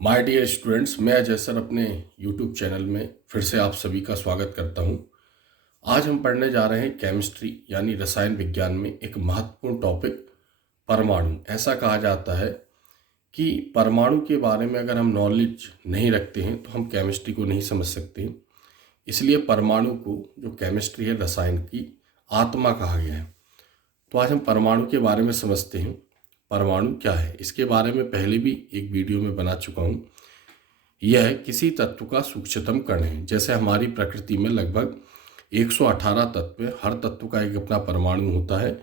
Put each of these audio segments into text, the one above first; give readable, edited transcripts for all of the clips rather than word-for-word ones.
My dear students, मैं Ajay sir अपने YouTube channel में फिर से आप सभी का स्वागत करता हूं। आज हम पढ़ने जा रहे हैं केमिस्ट्री यानी रसायन विज्ञान में एक महत्वपूर्ण टॉपिक परमाणु। ऐसा कहा जाता है कि परमाणु के बारे में अगर हम नॉलेज नहीं रखते हैं तो हम केमिस्ट्री को नहीं समझ सकते। इसलिए परमाणु को, जो केमिस्ट्री है, रसायन की आत्मा कहा गया है। तो आज हम परमाणु के बारे में समझते हैं। परमाणु क्या है, इसके बारे में पहले भी एक वीडियो में बना चुका हूँ। यह किसी तत्व का सूक्ष्मतम कण है। जैसे हमारी प्रकृति में लगभग 118 तत्व है, हर तत्व का एक अपना परमाणु होता है।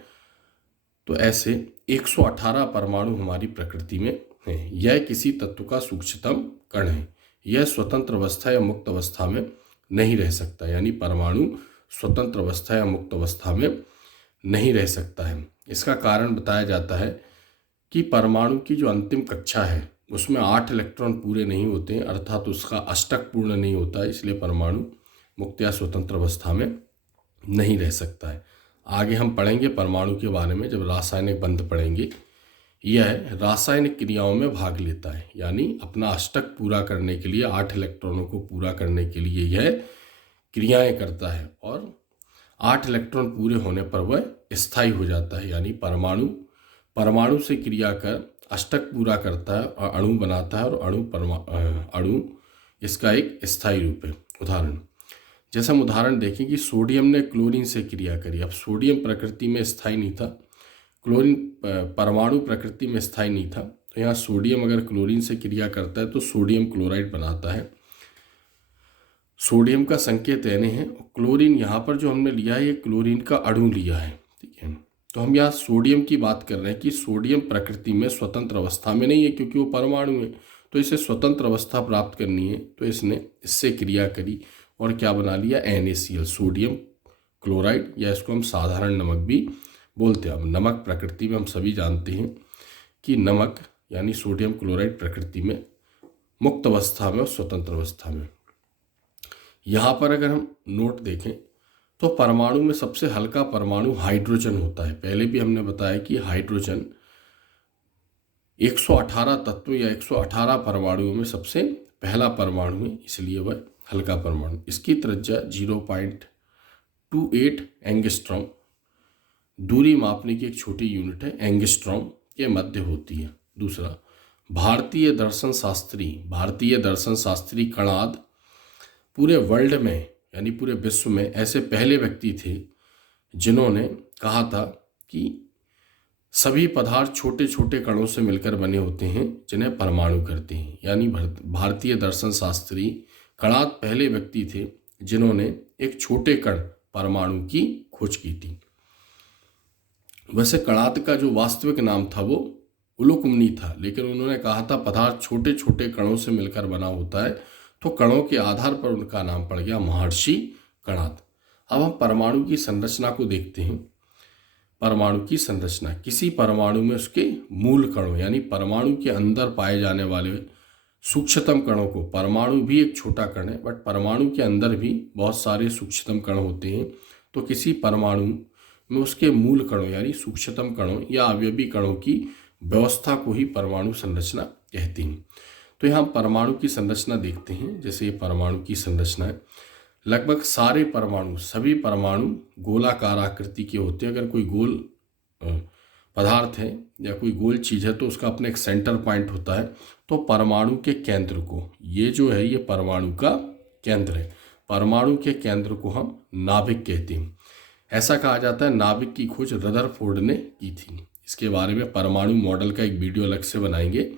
तो ऐसे 118 परमाणु हमारी प्रकृति में है। यह किसी तत्व का सूक्ष्मतम कण है। यह स्वतंत्र अवस्था या मुक्त अवस्था में नहीं रह सकता, यानी परमाणु स्वतंत्र अवस्था या मुक्त अवस्था में नहीं रह सकता है। इसका कारण बताया जाता है कि परमाणु की जो अंतिम कक्षा है उसमें 8 इलेक्ट्रॉन पूरे नहीं होते हैं, अर्थात उसका अष्टक पूर्ण नहीं होता है। इसलिए परमाणु मुक्त या स्वतंत्र अवस्था में नहीं रह सकता है। आगे हम पढ़ेंगे परमाणु के बारे में जब रासायनिक बंध पढ़ेंगे। यह रासायनिक क्रियाओं में भाग लेता है, यानी अपना अष्टक पूरा करने के लिए, 8 इलेक्ट्रॉनों को पूरा करने के लिए यह क्रियाएं करता है और 8 इलेक्ट्रॉन पूरे होने पर वह स्थायी हो जाता है। यानी परमाणु से क्रिया कर अष्टक पूरा करता है और अणु बनाता है, और अणु इसका एक स्थायी रूप है। उदाहरण, जैसे हम उदाहरण देखें कि सोडियम ने क्लोरीन से क्रिया करी। अब सोडियम प्रकृति में स्थायी नहीं था, क्लोरीन परमाणु प्रकृति में स्थायी नहीं था। तो यहाँ सोडियम अगर क्लोरीन से क्रिया करता है तो सोडियम क्लोराइड बनाता है। सोडियम का संकेत Na है। क्लोरीन यहाँ पर जो हमने लिया है, ये क्लोरीन का अणु लिया है। ठीक है, तो हम यहाँ सोडियम की बात कर रहे हैं कि सोडियम प्रकृति में स्वतंत्र अवस्था में नहीं है, क्योंकि वो परमाणु है। तो इसे स्वतंत्र अवस्था प्राप्त करनी है, तो इसने इससे क्रिया करी और क्या बना लिया, NaCl, सोडियम क्लोराइड, या इसको हम साधारण नमक भी बोलते हैं। अब नमक प्रकृति में हम सभी जानते हैं कि नमक यानी सोडियम क्लोराइड प्रकृति में मुक्त अवस्था में और स्वतंत्र अवस्था में। यहाँ पर अगर हम नोट देखें तो परमाणु में सबसे हल्का परमाणु हाइड्रोजन होता है। पहले भी हमने बताया कि हाइड्रोजन 118 तत्व या 118 परमाणुओं में सबसे पहला परमाणु है, इसलिए वह हल्का परमाणु। इसकी त्रिज्या 0.28 एंगस्ट्रॉम, दूरी मापने की एक छोटी यूनिट है, एंगस्ट्रॉम के मध्य होती है। दूसरा, भारतीय दर्शन शास्त्री कणाद पूरे वर्ल्ड में यानी पूरे विश्व में ऐसे पहले व्यक्ति थे जिन्होंने कहा था कि सभी पदार्थ छोटे छोटे कणों से मिलकर बने होते हैं जिन्हें परमाणु कहते हैं। यानी भारतीय दर्शन शास्त्री कणाद पहले व्यक्ति थे जिन्होंने एक छोटे कण परमाणु की खोज की थी। वैसे कणाद का जो वास्तविक नाम था वो उलुकुमनी था, लेकिन उन्होंने कहा था पदार्थ छोटे छोटे कणों से मिलकर बना होता है, तो कणों के आधार पर उनका नाम पड़ गया महर्षि कणाद। अब हम परमाणु की संरचना को देखते हैं। परमाणु की संरचना, किसी परमाणु में उसके मूल कणों यानी परमाणु के अंदर पाए जाने वाले सूक्ष्मतम कणों को, परमाणु भी एक छोटा कण है बट परमाणु के अंदर भी बहुत सारे सूक्ष्मतम कण होते हैं। तो किसी परमाणु में उसके मूल कणों यानी सूक्ष्मतम कणों या अवयवी कणों की व्यवस्था को ही परमाणु संरचना कहते हैं। तो यहाँ परमाणु की संरचना देखते हैं। जैसे ये परमाणु की संरचना है, लगभग सारे परमाणु, सभी परमाणु गोलाकार आकृति के होते हैं। अगर कोई गोल पदार्थ है या कोई गोल चीज़ है तो उसका अपना एक सेंटर पॉइंट होता है। तो परमाणु के केंद्र को, ये जो है ये परमाणु का केंद्र है। परमाणु के केंद्र को हम नाभिक कहते हैं। ऐसा कहा जाता है नाभिक की खोज रदरफोर्ड ने की थी। इसके बारे में परमाणु मॉडल का एक वीडियो अलग से बनाएंगे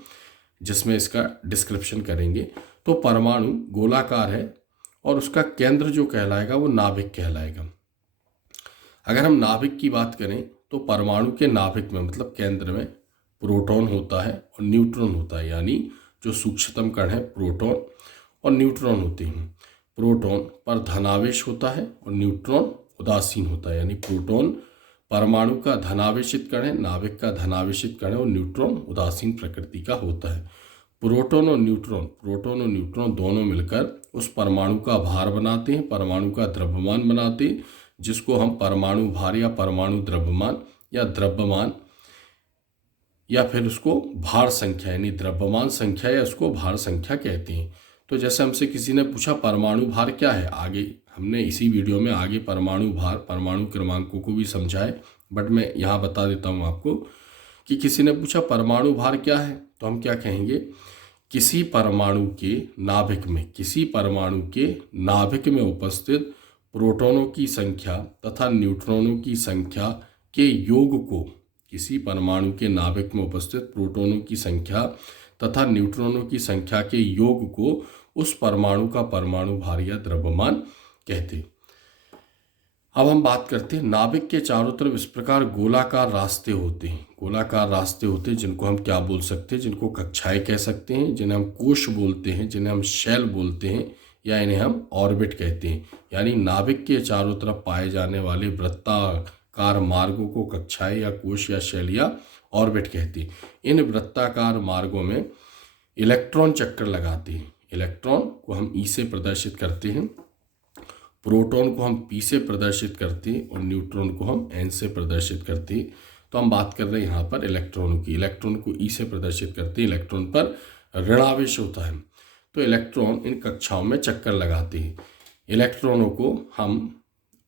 जिसमें इसका डिस्क्रिप्शन करेंगे। तो परमाणु गोलाकार है और उसका केंद्र जो कहलाएगा वो नाभिक कहलाएगा। अगर हम नाभिक की बात करें तो परमाणु के नाभिक में, मतलब केंद्र में, प्रोटॉन होता है और न्यूट्रॉन होता है। यानी जो सूक्ष्मतम कण है प्रोटॉन और न्यूट्रॉन होते हैं। प्रोटॉन पर धनावेश होता है और न्यूट्रॉन उदासीन होता है। यानी प्रोटॉन परमाणु का धनावेशित कण है, नाभिक का धनावेशित कण है, और न्यूट्रॉन उदासीन प्रकृति का होता है। प्रोटॉन और न्यूट्रॉन दोनों मिलकर उस परमाणु का भार बनाते हैं, परमाणु का द्रव्यमान बनाते हैं, जिसको हम परमाणु भार या परमाणु द्रव्यमान या द्रव्यमान या फिर उसको भार संख्या यानी द्रव्यमान संख्या या उसको भार संख्या कहते हैं। तो जैसे हमसे किसी ने पूछा परमाणु भार क्या है, आगे हमने इसी वीडियो में आगे परमाणु भार, परमाणु क्रमांकों को भी समझा है, बट मैं यहाँ बता देता हूँ आपको कि किसी ने पूछा परमाणु भार क्या है, तो हम क्या कहेंगे, किसी परमाणु के नाभिक में उपस्थित प्रोटॉनों की संख्या तथा न्यूट्रॉनों की संख्या के योग को, किसी परमाणु के नाभिक में उपस्थित प्रोटॉनों की संख्या तथा न्यूट्रॉनों की संख्या के योग को उस परमाणु का परमाणु भार या द्रव्यमान कहते। अब हम बात करते हैं, नाभिक के चारों तरफ इस प्रकार गोलाकार रास्ते होते हैं, जिनको हम क्या बोल सकते हैं, जिनको कक्षाएं कह सकते हैं, जिन्हें हम कोश बोलते हैं, जिन्हें हम शेल बोलते हैं, या इन्हें हम ऑर्बिट कहते हैं। यानी नाभिक के चारों तरफ पाए जाने वाले वृत्ताकार मार्गों को कक्षाएं या कोश या शेल या ऑर्बिट कहते हैं। इन वृत्ताकार मार्गों में इलेक्ट्रॉन चक्कर लगाते हैं। इलेक्ट्रॉन को हम ई से प्रदर्शित करते हैं, प्रोटॉन को हम पी से प्रदर्शित करते हैं और न्यूट्रॉन को हम एन से प्रदर्शित करते हैं। तो हम बात कर रहे हैं यहाँ पर इलेक्ट्रॉनों की। इलेक्ट्रॉन को ई से प्रदर्शित करते हैं, इलेक्ट्रॉन पर ऋणावेश होता है, तो इलेक्ट्रॉन इन कक्षाओं में चक्कर लगाते हैं। इलेक्ट्रॉनों को हम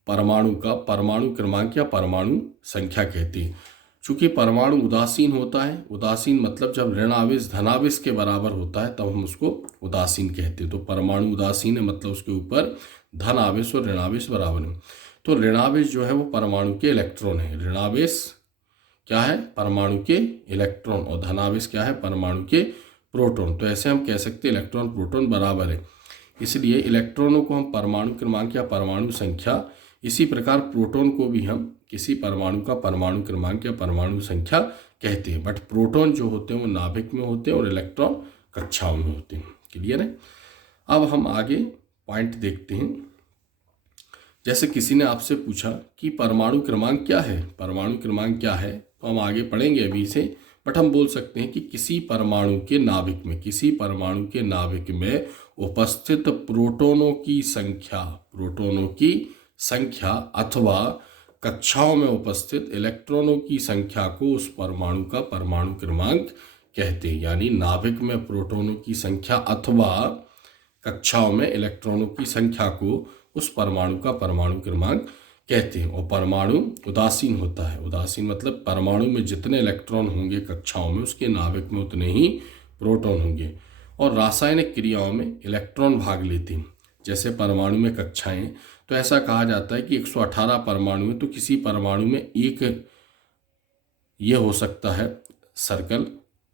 परमाणु का परमाणु क्रमांक या परमाणु संख्या कहते हैं। चूंकि परमाणु उदासीन होता है, उदासीन मतलब जब ऋणावेश धनावेश के बराबर होता है तब हम उसको उदासीन कहते हैं। तो परमाणु उदासीन है मतलब उसके ऊपर धन आवेश और ऋणावेश बराबर है। तो ऋणावेश जो है वो परमाणु के इलेक्ट्रॉन है। ऋणावेश क्या है, परमाणु के इलेक्ट्रॉन, और धनावेश क्या है, परमाणु के प्रोटॉन। तो ऐसे हम कह सकते हैं इलेक्ट्रॉन प्रोटॉन बराबर है, इसलिए इलेक्ट्रॉनों को हम परमाणु क्रमांक या परमाणु संख्या, इसी प्रकार प्रोटॉन को भी हम किसी परमाणु का परमाणु क्रमांक या परमाणु संख्या कहते हैं। बट प्रोटॉन जो होते हैं वो नाभिक में होते हैं और इलेक्ट्रॉन कक्षाओं में होते हैं। क्लियर है। अब हम आगे पॉइंट देखते हैं। जैसे किसी ने आपसे पूछा कि परमाणु क्रमांक क्या है, परमाणु क्रमांक क्या है, तो हम आगे पढ़ेंगे अभी से, बट हम बोल सकते हैं कि किसी परमाणु के नाभिक में उपस्थित प्रोटॉनों की संख्या अथवा कक्षाओं में उपस्थित इलेक्ट्रॉनों की संख्या को उस परमाणु का परमाणु क्रमांक कहते हैं। यानी नाभिक में प्रोटॉनों की संख्या अथवा कक्षाओं में इलेक्ट्रॉनों की संख्या को उस परमाणु का परमाणु क्रमांक कहते हैं। और परमाणु उदासीन होता है। उदासीन मतलब परमाणु में जितने इलेक्ट्रॉन होंगे कक्षाओं में, उसके नाभिक में उतने ही प्रोटॉन होंगे। और रासायनिक क्रियाओं में इलेक्ट्रॉन भाग लेते हैं। जैसे परमाणु में कक्षाएं, तो ऐसा कहा जाता है कि 118 परमाणु है, तो किसी परमाणु में एक ये हो सकता है सर्कल,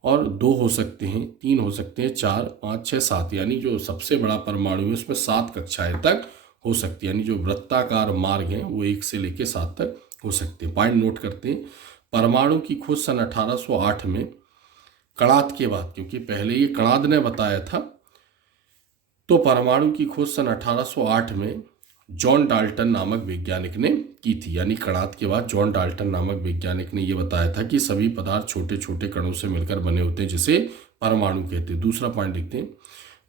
और 2 हो सकते हैं, 3 हो सकते हैं, 4, 5, 6, 7, यानी जो सबसे बड़ा परमाणु है उसमें 7 कक्षाएं तक हो सकती है। यानी जो वृत्ताकार मार्ग हैं वो 1 से लेकर 7 तक हो सकते हैं। पॉइंट नोट करते हैं। परमाणु की खोज सन 1808 में कणाद के बाद, क्योंकि पहले ये कणाद ने बताया था, तो परमाणु की खोज सन 1808 में जॉन डाल्टन नामक वैज्ञानिक ने की थी। यानी कणाद के बाद जॉन डाल्टन नामक वैज्ञानिक ने यह बताया था कि सभी पदार्थ छोटे छोटे कणों से मिलकर बने होते हैं, जिसे परमाणु कहते हैं। दूसरा पॉइंट देखते हैं।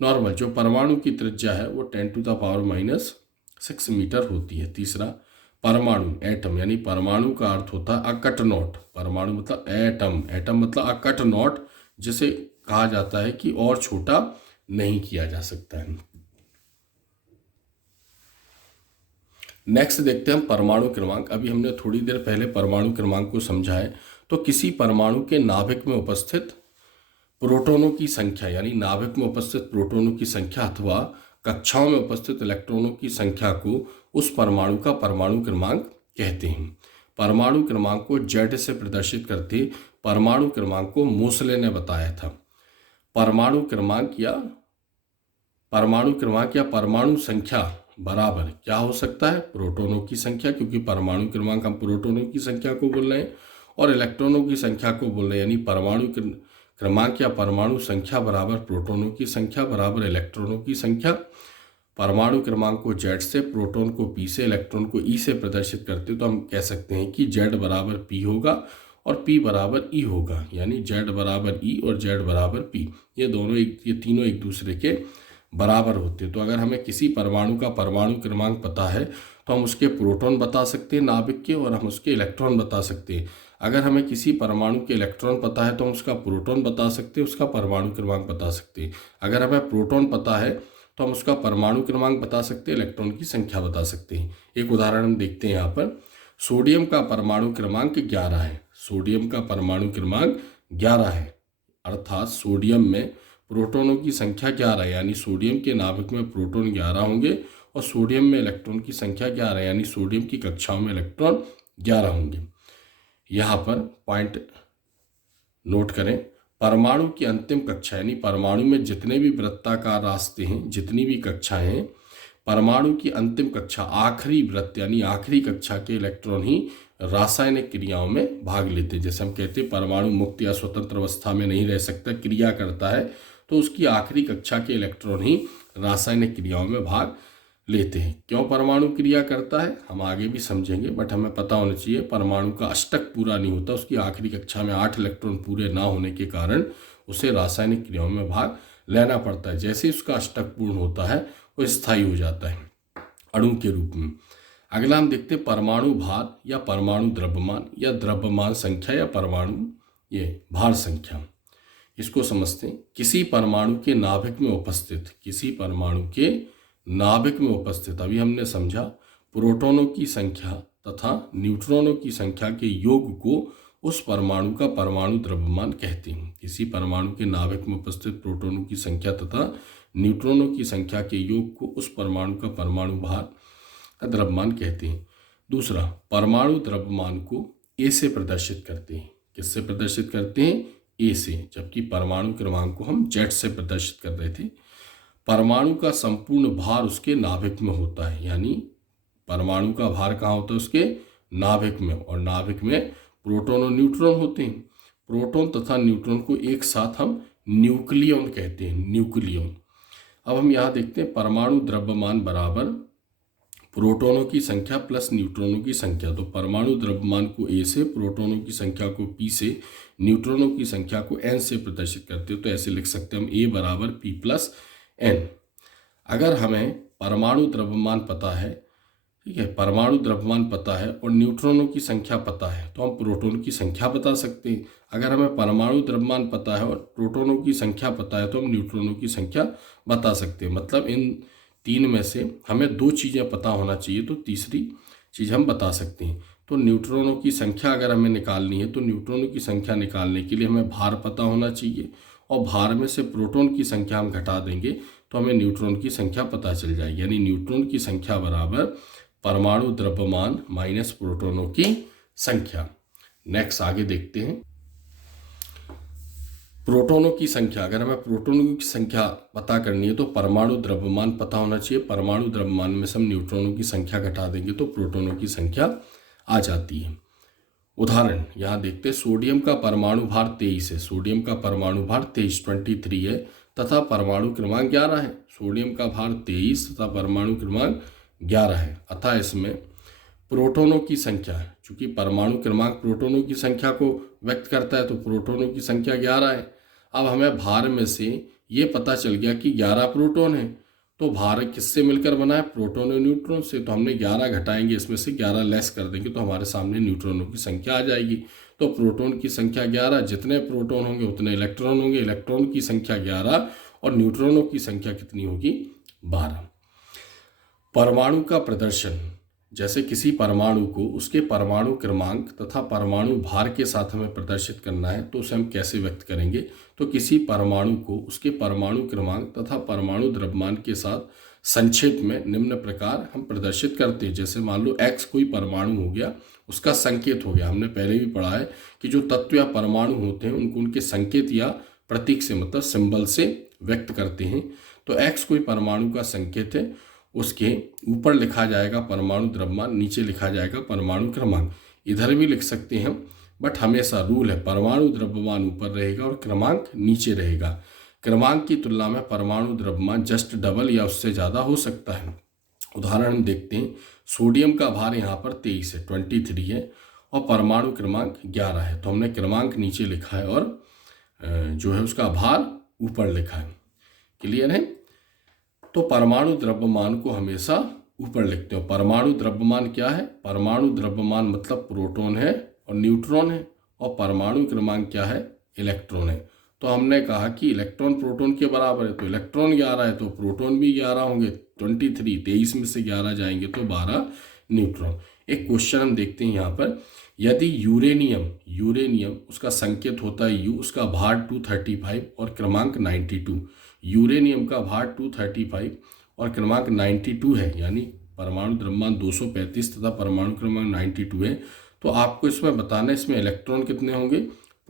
नॉर्मल जो परमाणु की त्रिज्या है वो 10⁻⁻6 मीटर होती है। तीसरा, परमाणु एटम, यानी परमाणु का अर्थ होता है अकट नॉट। परमाणु मतलब एटम, एटम मतलब अकट नॉट, जिसे कहा जाता है कि और छोटा नहीं किया जा सकता है। नेक्स्ट देखते हैं हम परमाणु क्रमांक। अभी हमने थोड़ी देर पहले परमाणु क्रमांक को समझा है। तो किसी परमाणु के नाभिक में उपस्थित प्रोटॉनों की संख्या, यानी नाभिक में उपस्थित प्रोटॉनों की संख्या अथवा कक्षाओं में उपस्थित इलेक्ट्रॉनों की संख्या को उस परमाणु का परमाणु क्रमांक कहते हैं। परमाणु क्रमांक को जेड से प्रदर्शित करते परमाणु क्रमांक को मोसले ने बताया था। परमाणु क्रमांक या परमाणु संख्या बराबर क्या हो सकता है, प्रोटॉनों की संख्या, क्योंकि परमाणु क्रमांक हम प्रोटॉनों की संख्या को बोल रहे हैं, और इलेक्ट्रॉनों की संख्या को बोल रहे हैं। यानी परमाणु क्रमांक या परमाणु संख्या बराबर प्रोटॉनों की संख्या बराबर इलेक्ट्रॉनों की संख्या। परमाणु क्रमांक को जेड से, प्रोटॉन को पी से, इलेक्ट्रॉन को ई से प्रदर्शित करते तो हम कह सकते हैं कि जेड बराबर पी होगा और पी बराबर ई होगा। यानी जेड बराबर ई और जेड बराबर पी, ये तीनों एक दूसरे के बराबर होते हैं। तो अगर हमें किसी परमाणु का परमाणु क्रमांक पता है तो हम उसके प्रोटॉन बता सकते हैं नाभिक के, और हम उसके इलेक्ट्रॉन बता सकते हैं। अगर हमें किसी परमाणु के इलेक्ट्रॉन पता है तो हम उसका प्रोटॉन बता सकते हैं, उसका परमाणु क्रमांक बता सकते हैं। अगर हमें प्रोटॉन पता है तो हम उसका परमाणु क्रमांक बता सकते हैं, इलेक्ट्रॉन की संख्या बता सकते हैं। एक उदाहरण हम देखते हैं यहाँ पर। सोडियम का परमाणु क्रमांक 11 है। सोडियम का परमाणु क्रमांक 11 है, अर्थात सोडियम में प्रोटॉनों की संख्या 11 है, यानी सोडियम के नाभिक में प्रोटॉन 11 होंगे और सोडियम में इलेक्ट्रॉन की संख्या 11 है, यानी सोडियम की कक्षाओं में इलेक्ट्रॉन 11 होंगे। यहाँ पर पॉइंट नोट करें, परमाणु की अंतिम कक्षा यानी परमाणु में जितने भी वृत्ताकार रास्ते हैं, जितनी भी कक्षाएं हैं, परमाणु की अंतिम कक्षा आखिरी वृत्त यानी आखिरी कक्षा के इलेक्ट्रॉन ही रासायनिक क्रियाओं में भाग लेते हैं। जैसे हम कहते हैं परमाणु मुक्त या स्वतंत्र अवस्था में नहीं रह सकता, क्रिया करता है, तो उसकी आखिरी कक्षा के इलेक्ट्रॉन ही रासायनिक क्रियाओं में भाग लेते हैं। क्यों परमाणु क्रिया करता है हम आगे भी समझेंगे, बट हमें पता होना चाहिए परमाणु का अष्टक पूरा नहीं होता, उसकी आखिरी कक्षा में 8 इलेक्ट्रॉन पूरे ना होने के कारण उसे रासायनिक क्रियाओं में भाग लेना पड़ता है। जैसे उसका अष्टक पूर्ण होता है वो स्थायी हो जाता है अणु के रूप में। अगला हम देखते हैं परमाणु भार या परमाणु द्रव्यमान या द्रव्यमान संख्या या परमाणु ये भार संख्या। इसको समझते हैं। किसी परमाणु के नाभिक में उपस्थित, किसी परमाणु के नाभिक में उपस्थित, अभी हमने समझा, प्रोटॉनों की संख्या तथा न्यूट्रॉनों की संख्या के योग को उस परमाणु का परमाणु द्रव्यमान कहते हैं। किसी परमाणु के नाभिक में उपस्थित प्रोटॉनों की संख्या तथा न्यूट्रॉनों की संख्या के योग को उस परमाणु का परमाणु भार का द्रव्यमान कहते हैं। दूसरा, परमाणु द्रव्यमान को ए से प्रदर्शित करते हैं। किससे प्रदर्शित करते हैं? ए से, जबकि परमाणु क्रमांक को हम जेड से प्रदर्शित कर रहे थे। परमाणु का संपूर्ण भार उसके नाभिक में होता है, यानी परमाणु का भार कहाँ होता है? उसके नाभिक में, और नाभिक में प्रोटॉन और न्यूट्रॉन होते हैं। प्रोटॉन तथा न्यूट्रॉन को एक साथ हम न्यूक्लियन कहते हैं, न्यूक्लियन। अब हम यहाँ देखते हैं परमाणु द्रव्यमान बराबर प्रोटॉनों की संख्या प्लस न्यूट्रॉनों की संख्या। तो परमाणु द्रव्यमान को ए से, प्रोटॉनों की संख्या को पी से, न्यूट्रॉनों की संख्या को एन से प्रदर्शित करते हो। तो ऐसे लिख सकते हैं हम ए बराबर पी प्लस एन। अगर हमें परमाणु द्रव्यमान पता है, ठीक है, परमाणु द्रव्यमान पता है और न्यूट्रॉनों की संख्या पता है, तो हम प्रोटॉन की संख्या बता सकते हैं। अगर हमें परमाणु द्रव्यमान पता है और प्रोटॉनों की संख्या पता है तो हम न्यूट्रॉनों की संख्या बता सकते हैं। मतलब इन तीन में से हमें दो चीज़ें पता होना चाहिए तो तीसरी चीज़ हम बता सकते हैं। तो न्यूट्रॉनों की संख्या अगर हमें निकालनी है तो न्यूट्रॉनों की संख्या निकालने के लिए हमें भार पता होना चाहिए, और भार में से प्रोटॉन की संख्या हम घटा देंगे तो हमें न्यूट्रॉन की संख्या पता चल जाएगी। यानी न्यूट्रॉन की संख्या बराबर परमाणु द्रव्यमान माइनस प्रोटॉनों की संख्या। नेक्स्ट आगे देखते हैं प्रोटॉनों की संख्या। अगर हमें प्रोटॉनों की संख्या पता करनी है तो परमाणु द्रव्यमान पता होना चाहिए। परमाणु द्रव्यमान में से हम न्यूट्रॉनों की संख्या घटा देंगे तो प्रोटॉनों की संख्या आ जाती है। उदाहरण यहाँ देखते हैं, सोडियम का परमाणु भार 23 है। सोडियम का परमाणु भार 23 है तथा परमाणु क्रमांक 11 है। सोडियम का भार 23 तथा परमाणु क्रमांक 11 है, अतः इसमें प्रोटॉनों की संख्या है, चूंकि परमाणु क्रमांक प्रोटॉनों की संख्या को व्यक्त करता है तो प्रोटॉनों की संख्या 11 है। अब हमें भार में से ये पता चल गया कि 11 प्रोटॉन है, तो भार किससे मिलकर बना है? प्रोटॉन और न्यूट्रॉन से। तो हमने 11 घटाएंगे, इसमें से 11 लेस कर देंगे तो हमारे सामने न्यूट्रॉनों की संख्या आ जाएगी। तो प्रोटॉन की संख्या 11, जितने प्रोटॉन होंगे उतने इलेक्ट्रॉन होंगे, इलेक्ट्रॉन की संख्या 11 और न्यूट्रॉनों की संख्या कितनी होगी? 12। परमाणु का प्रदर्शन, जैसे किसी परमाणु को उसके परमाणु क्रमांक तथा परमाणु भार के साथ हमें प्रदर्शित करना है तो उसे हम कैसे व्यक्त करेंगे? तो किसी परमाणु को उसके परमाणु क्रमांक तथा परमाणु द्रव्यमान के साथ संक्षेप में निम्न प्रकार हम प्रदर्शित करते हैं। जैसे मान लो X कोई परमाणु हो गया, उसका संकेत हो गया। हमने पहले भी पढ़ा है कि जो तत्व या परमाणु होते हैं उनको उनके संकेत या प्रतीक से, मतलब सिंबल से व्यक्त करते हैं। तो X कोई परमाणु का संकेत है, उसके ऊपर लिखा जाएगा परमाणु द्रव्यमान, नीचे लिखा जाएगा परमाणु क्रमांक। इधर भी लिख सकते हैं, बट हमेशा रूल है परमाणु द्रव्यमान ऊपर रहेगा और क्रमांक नीचे रहेगा। क्रमांक की तुलना में परमाणु द्रव्यमान जस्ट डबल या उससे ज़्यादा हो सकता है। उदाहरण हम देखते हैं, सोडियम का भार यहाँ पर 23 है, 23 है, और परमाणु क्रमांक 11 है। तो हमने क्रमांक नीचे लिखा है और जो है उसका भार ऊपर लिखा है। क्लियर है? तो परमाणु द्रव्यमान को हमेशा ऊपर लिखते हो। परमाणु द्रव्यमान क्या है? परमाणु द्रव्यमान मतलब प्रोटॉन है और न्यूट्रॉन है, और परमाणु क्रमांक क्या है, इलेक्ट्रॉन है। तो हमने कहा कि इलेक्ट्रॉन प्रोटॉन के बराबर है, तो इलेक्ट्रॉन 11 है तो प्रोटॉन भी 11 होंगे, 23 में से 11 जाएंगे तो 12 न्यूट्रॉन। एक क्वेश्चन हम देखते हैं यहाँ पर, यदि यूरेनियम उसका संकेत होता है U, उसका भार 235 और क्रमांक 92, यूरेनियम का भार 235 और क्रमांक 92 है, यानी परमाणु द्रव्यमान 235 तथा परमाणु क्रमांक 92 है, तो आपको इसमें बताना है इसमें इलेक्ट्रॉन कितने होंगे,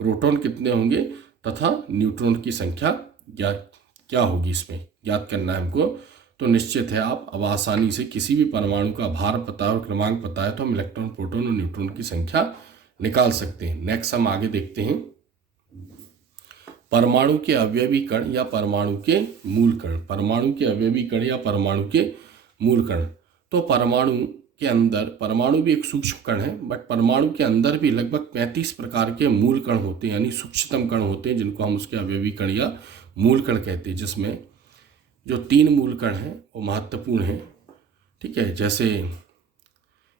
प्रोटॉन कितने होंगे तथा न्यूट्रॉन की संख्या क्या होगी, इसमें याद करना है हमको। तो निश्चित है आप अब आसानी से किसी भी परमाणु का भार पता है और क्रमांक पता है तो हम इलेक्ट्रॉन, प्रोटॉन और न्यूट्रॉन की संख्या निकाल सकते हैं। नेक्स्ट हम आगे देखते हैं, परमाणु के अवयवी कण या परमाणु के मूल कण। परमाणु के अवयवी कण या परमाणु के मूल कण। तो परमाणु के अंदर, परमाणु भी एक सूक्ष्म कण है, बट परमाणु के अंदर भी लगभग 35 प्रकार के मूल कण होते हैं, यानी सूक्ष्मतम कण होते हैं, जिनको हम उसके अवयवी कण या मूल कण कहते हैं, जिसमें जो 3 मूल कण हैं वो महत्वपूर्ण हैं। ठीक है, जैसे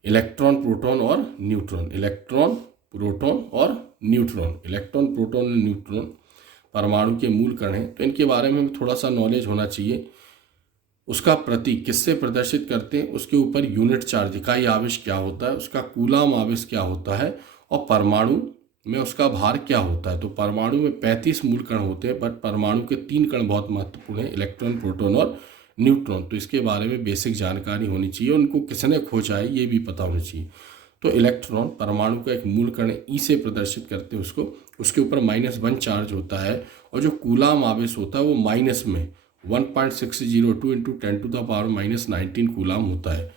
इलेक्ट्रॉन, प्रोटॉन और न्यूट्रॉन। इलेक्ट्रॉन, प्रोटॉन और न्यूट्रॉन, इलेक्ट्रॉन, प्रोटॉन और न्यूट्रॉन परमाणु के मूल कण हैं। तो इनके बारे में थोड़ा सा नॉलेज होना चाहिए। उसका प्रतीक किससे प्रदर्शित करते हैं, उसके ऊपर यूनिट चार्ज, इकाई आवेश क्या होता है, उसका कूलाम आवेश क्या होता है, और परमाणु में उसका भार क्या होता है। तो परमाणु में 35 मूल कण होते हैं, बट परमाणु के 3 कण बहुत महत्वपूर्ण हैं, इलेक्ट्रॉन, प्रोटॉन और न्यूट्रॉन। तो इसके बारे में बेसिक जानकारी होनी चाहिए, उनको किसने खोजा है ये भी पता होना चाहिए। तो इलेक्ट्रॉन परमाणु का एक मूल कण है, ई से प्रदर्शित करते हैं उसको, उसके ऊपर -1 चार्ज होता है, और जो कूलाम आवेश होता है वो माइनस में 1.602 इंटू 10⁻⁻19 कूलाम होता है।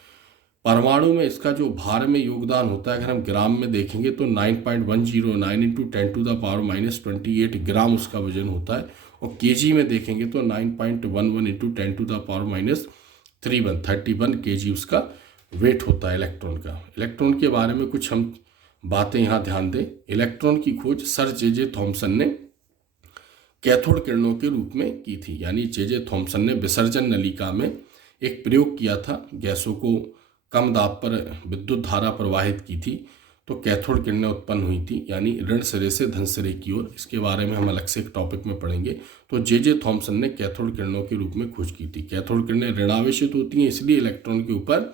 परमाणु में इसका जो भार में योगदान होता है, अगर हम ग्राम में देखेंगे तो 9.109 इंटू 10⁻⁻28 ग्राम उसका वजन होता है, और केजी में देखेंगे तो 9.11 इंटू 10⁻31 केजी उसका वेट होता है इलेक्ट्रॉन का। इलेक्ट्रॉन के बारे में कुछ हम बातें यहाँ ध्यान दें। इलेक्ट्रॉन की खोज सर जे थॉमसन ने कैथोड किरणों के रूप में की थी, यानी जे थॉमसन ने विसर्जन नलिका में एक प्रयोग किया था, गैसों को कम दाब पर विद्युत धारा प्रवाहित की थी, तो कैथोड किरणें उत्पन्न हुई थी, यानी ऋण सिरे से धन सिरे की ओर। इसके बारे में हम अलग से एक टॉपिक में पढ़ेंगे। तो जे थॉमसन ने कैथोड किरणों के रूप में खोज की थी। कैथोड किरणें ऋणावेशित होती हैं, इसलिए इलेक्ट्रॉन के ऊपर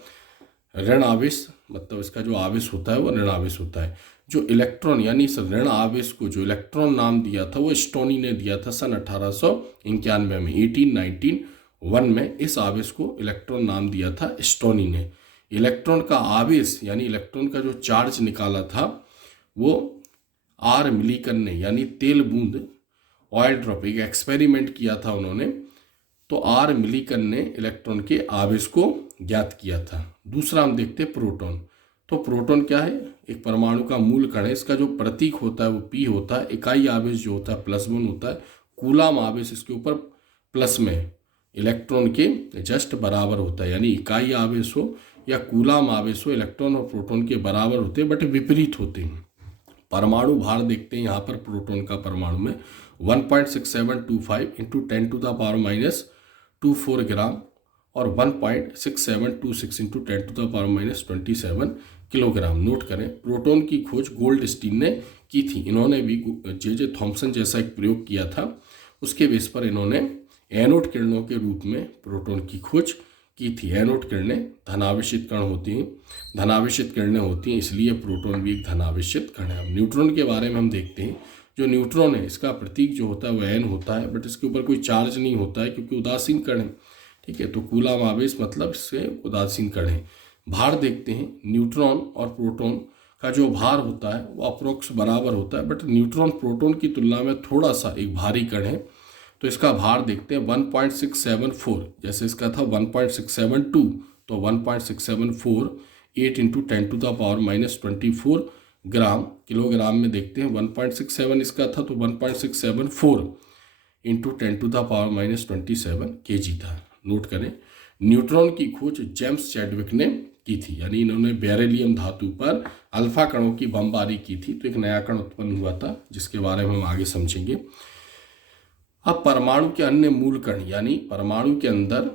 ऋण आवेश, मतलब इसका जो आवेश होता है वो ऋण आवेश होता है। जो इलेक्ट्रॉन यानी इस ऋण आवेश को जो इलेक्ट्रॉन नाम दिया था वो स्टोनी ने दिया था सन 1891 में, 1891 में इस आवेश को इलेक्ट्रॉन नाम दिया था स्टोनी ने। इलेक्ट्रॉन का आवेश यानी इलेक्ट्रॉन का जो चार्ज निकाला था वो आर मिलीकन ने, यानी तेल बूंद, ऑयल ड्रॉप, एक एक्सपेरिमेंट किया था उन्होंने, तो आर मिलीकन ने इलेक्ट्रॉन के आवेश को ज्ञात किया था। दूसरा हम देखते हैं प्रोटॉन। तो प्रोटॉन क्या है, एक परमाणु का मूल कण है, इसका जो प्रतीक होता है वो P होता है, इकाई आवेश जो होता है +1 होता है, कूलाम आवेश इसके ऊपर प्लस में इलेक्ट्रॉन के जस्ट बराबर होता है, यानी इकाई आवेश हो या कूलाम आवेश हो इलेक्ट्रॉन और प्रोटॉन के बराबर होते हैं, बट विपरीत होते हैं। परमाणु भार देखते हैं यहाँ पर प्रोटॉन का, परमाणु में 1.6725 इंटू 10⁻24 ग्राम और 1.6726 इंटू 10⁻27 किलोग्राम। नोट करें, प्रोटॉन की खोज गोल्डस्टीन ने की थी। इन्होंने भी जे थॉमसन जैसा एक प्रयोग किया था, उसके बेस पर इन्होंने एनोड किरणों के रूप में प्रोटॉन की खोज की थी। एनोड किरणें धनावेशित कण होती हैं, धनावेशित किरणें होती हैं, इसलिए प्रोटॉन भी एक धनावेशित कण है। अब न्यूट्रॉन के बारे में हम देखते हैं। जो न्यूट्रॉन है इसका प्रतीक जो होता है वह एन होता है, बट इसके ऊपर कोई चार्ज नहीं होता है क्योंकि उदासीन कण है। ठीक है, तो कूलाम आवेश मतलब इससे उदासीन कण है। भार देखते हैं, न्यूट्रॉन और प्रोटॉन का जो भार होता है वो अप्रोक्स बराबर होता है, बट न्यूट्रॉन प्रोटॉन की तुलना में थोड़ा सा एक भारी कण है, तो इसका भार देखते हैं 1.674, जैसे इसका था 1.672 तो 1.674 इंटू 10⁻⁻24 ग्राम। किलोग्राम में देखते हैं 1.67 इसका था तो 1.674 इंटू 10⁻⁻27 kg था। नोट करें, न्यूट्रॉन की खोज जेम्स चैडविक ने की थी, यानी इन्होंने बेरिलियम धातु पर अल्फा कणों की बमबारी की थी, तो एक नया कण उत्पन्न हुआ था जिसके बारे में हम आगे समझेंगे। अब परमाणु के अन्य मूल कण, यानी परमाणु के अंदर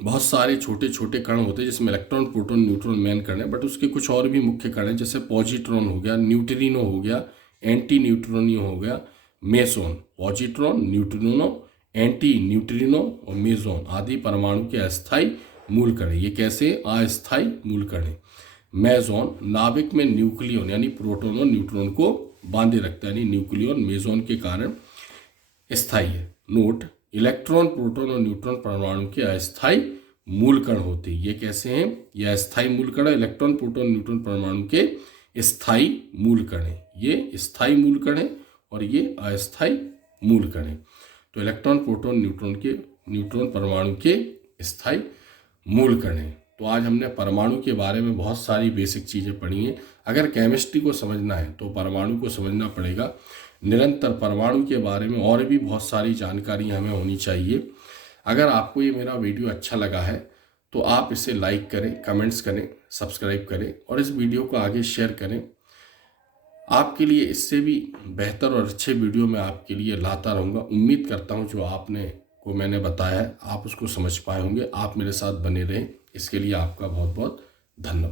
बहुत सारे छोटे छोटे कण होते हैं जिसमें इलेक्ट्रॉन, प्रोटॉन, न्यूट्रॉन मेन कण है, बट उसके कुछ और भी मुख्य कण हैं, जैसे पॉजिट्रॉन हो गया, न्यूट्रिनो हो गया, एंटी न्यूट्रिनो हो गया, meson. Positron, neutrino, anti neutrino और मेसोन आदि परमाणु के अस्थायी मूल कण। ये कैसे अस्थायी मूल कण है। मेसोन नाभिक में न्यूक्लियन यानी प्रोटॉन और न्यूट्रॉन को बांधे रखता है, यानी न्यूक्लियन मेसोन के कारण स्थायी है। नोट, इलेक्ट्रॉन, प्रोटॉन और न्यूट्रॉन परमाणु के अस्थायी मूल कण होते हैं। ये कैसे हैं? ये अस्थायी मूल कण है। इलेक्ट्रॉन, प्रोटॉन, न्यूट्रॉन परमाणु के स्थायी मूल कण है। ये स्थायी मूल कण है और ये अस्थायी मूल कण है। तो इलेक्ट्रॉन, प्रोटॉन, न्यूट्रॉन परमाणु के स्थायी मूल कण है। तो आज हमने परमाणु के बारे में बहुत सारी बेसिक चीज़ें पढ़ी हैं। अगर केमिस्ट्री को समझना है तो परमाणु को समझना पड़ेगा। निरंतर परमाणु के बारे में और भी बहुत सारी जानकारी हमें होनी चाहिए। अगर आपको ये मेरा वीडियो अच्छा लगा है तो आप इसे लाइक करें, कमेंट्स करें, सब्सक्राइब करें और इस वीडियो को आगे शेयर करें। आपके लिए इससे भी बेहतर और अच्छे वीडियो मैं आपके लिए लाता रहूँगा। उम्मीद करता हूँ जो मैंने बताया है आप उसको समझ पाए होंगे। आप मेरे साथ बने रहें, इसके लिए आपका बहुत बहुत धन्यवाद।